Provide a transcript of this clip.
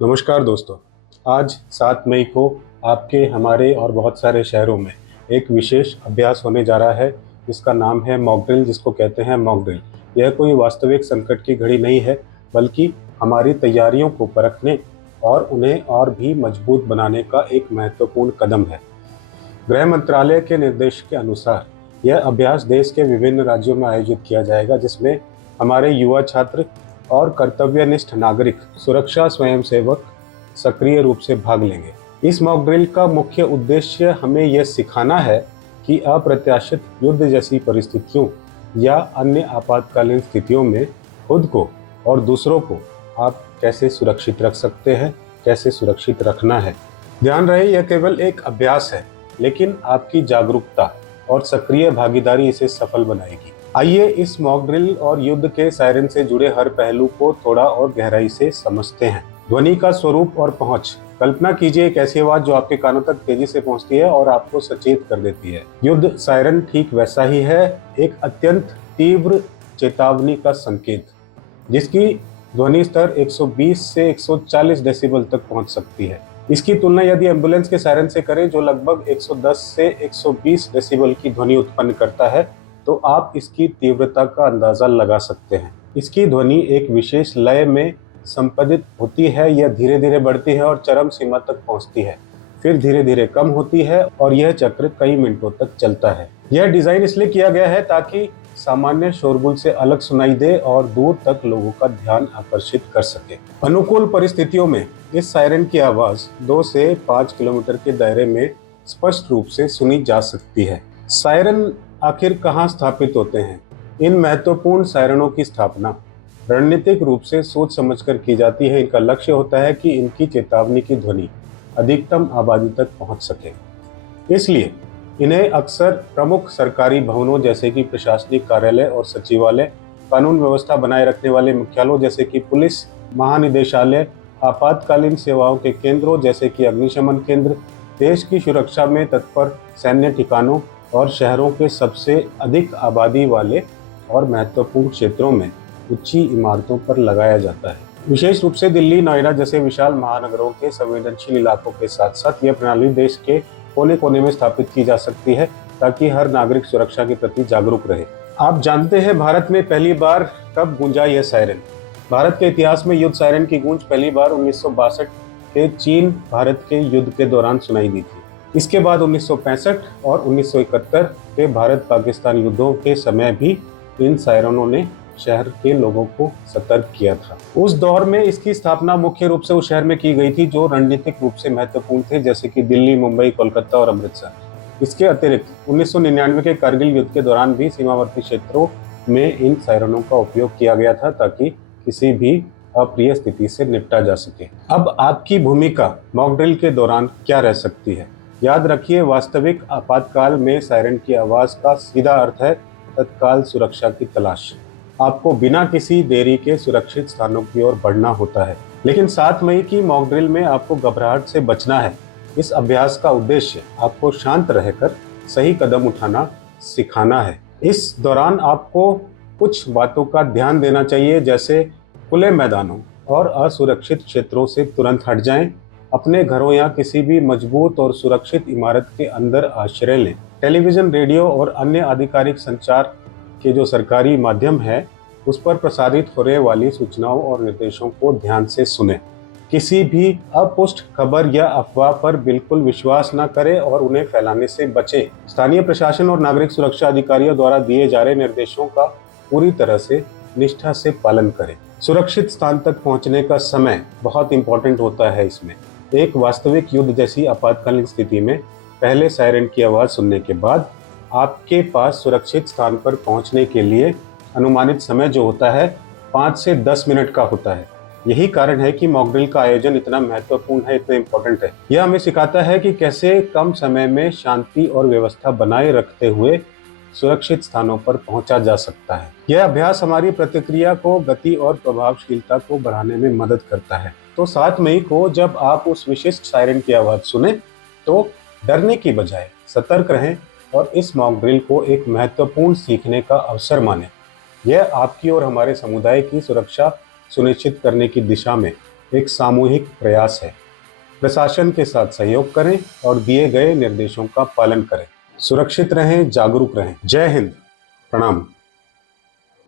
नमस्कार दोस्तों। आज 7 मई को आपके, हमारे और बहुत सारे शहरों में एक विशेष अभ्यास होने जा रहा है जिसका नाम है मॉक ड्रिल, जिसको कहते हैं मॉक ड्रिल। यह कोई वास्तविक संकट की घड़ी नहीं है, बल्कि हमारी तैयारियों को परखने और उन्हें और भी मजबूत बनाने का एक महत्वपूर्ण कदम है। गृह मंत्रालय के निर्देश के अनुसार यह अभ्यास देश के विभिन्न राज्यों में आयोजित किया जाएगा, जिसमें हमारे युवा छात्र और कर्तव्यनिष्ठ नागरिक सुरक्षा स्वयंसेवक सक्रिय रूप से भाग लेंगे। इस मॉक ड्रिल का मुख्य उद्देश्य हमें यह सिखाना है कि अप्रत्याशित युद्ध जैसी परिस्थितियों या अन्य आपातकालीन स्थितियों में खुद को और दूसरों को आप कैसे सुरक्षित रख सकते हैं, कैसे सुरक्षित रखना है। ध्यान रहे, यह केवल एक अभ्यास है, लेकिन आपकी जागरूकता और सक्रिय भागीदारी इसे सफल बनाएगी। आइए इस मॉक ड्रिल और युद्ध के सायरन से जुड़े हर पहलू को थोड़ा और गहराई से समझते हैं। ध्वनि का स्वरूप और पहुंच। कल्पना कीजिए एक ऐसी आवाज जो आपके कानों तक तेजी से पहुंचती है और आपको सचेत कर देती है। युद्ध सायरन ठीक वैसा ही है, एक अत्यंत तीव्र चेतावनी का संकेत, जिसकी ध्वनि स्तर 120 से 140 डेसिबल तक पहुंच सकती है। इसकी तुलना यदि एम्बुलेंस के सायरन से करें, जो लगभग 110 से 120 डेसिबल की ध्वनि उत्पन्न करता है, तो आप इसकी तीव्रता का अंदाजा लगा सकते हैं। इसकी ध्वनि एक विशेष लय में संपदित होती है। यह धीरे धीरे बढ़ती है और चरम सीमा तक पहुंचती है, फिर धीरे धीरे कम होती है और यह चक्र कई मिनटों तक चलता है। यह डिजाइन इसलिए किया गया है ताकि सामान्य शोरगुल से अलग सुनाई दे और दूर तक लोगों का ध्यान आकर्षित कर सके। अनुकूल परिस्थितियों में इस सायरन की आवाज 2 से 5 किलोमीटर के दायरे में स्पष्ट रूप से सुनी जा सकती है। सायरन आखिर कहाँ स्थापित होते हैं? इन महत्वपूर्ण सायरनों की स्थापना रणनीतिक रूप से सोच समझकर की जाती है। इनका लक्ष्य होता है कि इनकी चेतावनी की ध्वनि अधिकतम आबादी तक पहुंच सके। इसलिए इन्हें अक्सर प्रमुख सरकारी भवनों जैसे कि प्रशासनिक कार्यालय और सचिवालय, कानून व्यवस्था बनाए रखने वाले मुख्यालयों जैसे कि पुलिस महानिदेशालय, आपातकालीन सेवाओं के केंद्रों जैसे कि अग्निशमन केंद्र, देश की सुरक्षा में तत्पर सैन्य ठिकानों और शहरों के सबसे अधिक आबादी वाले और महत्वपूर्ण क्षेत्रों में ऊंची इमारतों पर लगाया जाता है। विशेष रूप से दिल्ली, नोएडा जैसे विशाल महानगरों के संवेदनशील इलाकों के साथ साथ यह प्रणाली देश के कोने कोने में स्थापित की जा सकती है, ताकि हर नागरिक सुरक्षा के प्रति जागरूक रहे। आप जानते हैं भारत में पहली बार कब गूंजा यह सायरन? भारत के इतिहास में युद्ध सायरन की गूंज पहली बार 1962 के चीन भारत के युद्ध के दौरान सुनाई दी थी। इसके बाद 1965 और 1971 के भारत पाकिस्तान युद्धों के समय भी इन सायरनों ने शहर के लोगों को सतर्क किया था। उस दौर में इसकी स्थापना मुख्य रूप से उस शहर में की गई थी जो रणनीतिक रूप से महत्वपूर्ण थे, जैसे कि दिल्ली, मुंबई, कोलकाता और अमृतसर। इसके अतिरिक्त 1999 के कारगिल युद्ध के दौरान भी सीमावर्ती क्षेत्रों में इन सायरनों का उपयोग किया गया था, ताकि किसी भी अप्रिय स्थिति से निपटा जा सके। अब आपकी भूमिका मॉक ड्रिल के दौरान क्या रह सकती है? याद रखिए, वास्तविक आपातकाल में सायरन की आवाज का सीधा अर्थ है तत्काल सुरक्षा की तलाश। आपको बिना किसी देरी के सुरक्षित स्थानों की ओर बढ़ना होता है। लेकिन 7 मई की मॉक ड्रिल में आपको घबराहट से बचना है। इस अभ्यास का उद्देश्य आपको शांत रहकर सही कदम उठाना सिखाना है। इस दौरान आपको कुछ बातों का ध्यान देना चाहिए, जैसे खुले मैदानों और असुरक्षित क्षेत्रों से तुरंत हट जाएं। अपने घरों या किसी भी मजबूत और सुरक्षित इमारत के अंदर आश्रय लें। टेलीविजन, रेडियो और अन्य आधिकारिक संचार के जो सरकारी माध्यम है, उस पर प्रसारित होने वाली सूचनाओं और निर्देशों को ध्यान से सुनें। किसी भी अपुष्ट खबर या अफवाह पर बिल्कुल विश्वास न करें और उन्हें फैलाने से बचें। स्थानीय प्रशासन और नागरिक सुरक्षा अधिकारियों द्वारा दिए जा रहे निर्देशों का पूरी तरह से निष्ठा से पालन करें। सुरक्षित स्थान तक पहुंचने का समय बहुत इंपॉर्टेंट होता है। इसमें एक वास्तविक युद्ध जैसी आपातकालीन स्थिति में पहले सायरन की आवाज सुनने के बाद आपके पास सुरक्षित स्थान पर पहुंचने के लिए अनुमानित समय जो होता है 5 से 10 मिनट का होता है। यही कारण है कि मॉक ड्रिल का आयोजन इतना महत्वपूर्ण है, इतना इम्पोर्टेंट है। यह हमें सिखाता है कि कैसे कम समय में शांति और व्यवस्था बनाए रखते हुए सुरक्षित स्थानों पर पहुंचा जा सकता है। यह अभ्यास हमारी प्रतिक्रिया को, गति और प्रभावशीलता को बढ़ाने में मदद करता है। तो 7 मई को जब आप उस विशिष्ट सायरन की आवाज सुने, तो डरने की बजाय सतर्क रहें और इस मॉक ड्रिल को एक महत्वपूर्ण सीखने का अवसर मानें। यह आपकी और हमारे समुदाय की सुरक्षा सुनिश्चित करने की दिशा में एक सामूहिक प्रयास है। प्रशासन के साथ सहयोग करें और दिए गए निर्देशों का पालन करें। सुरक्षित रहें, जागरूक रहें। जय हिंद। प्रणाम।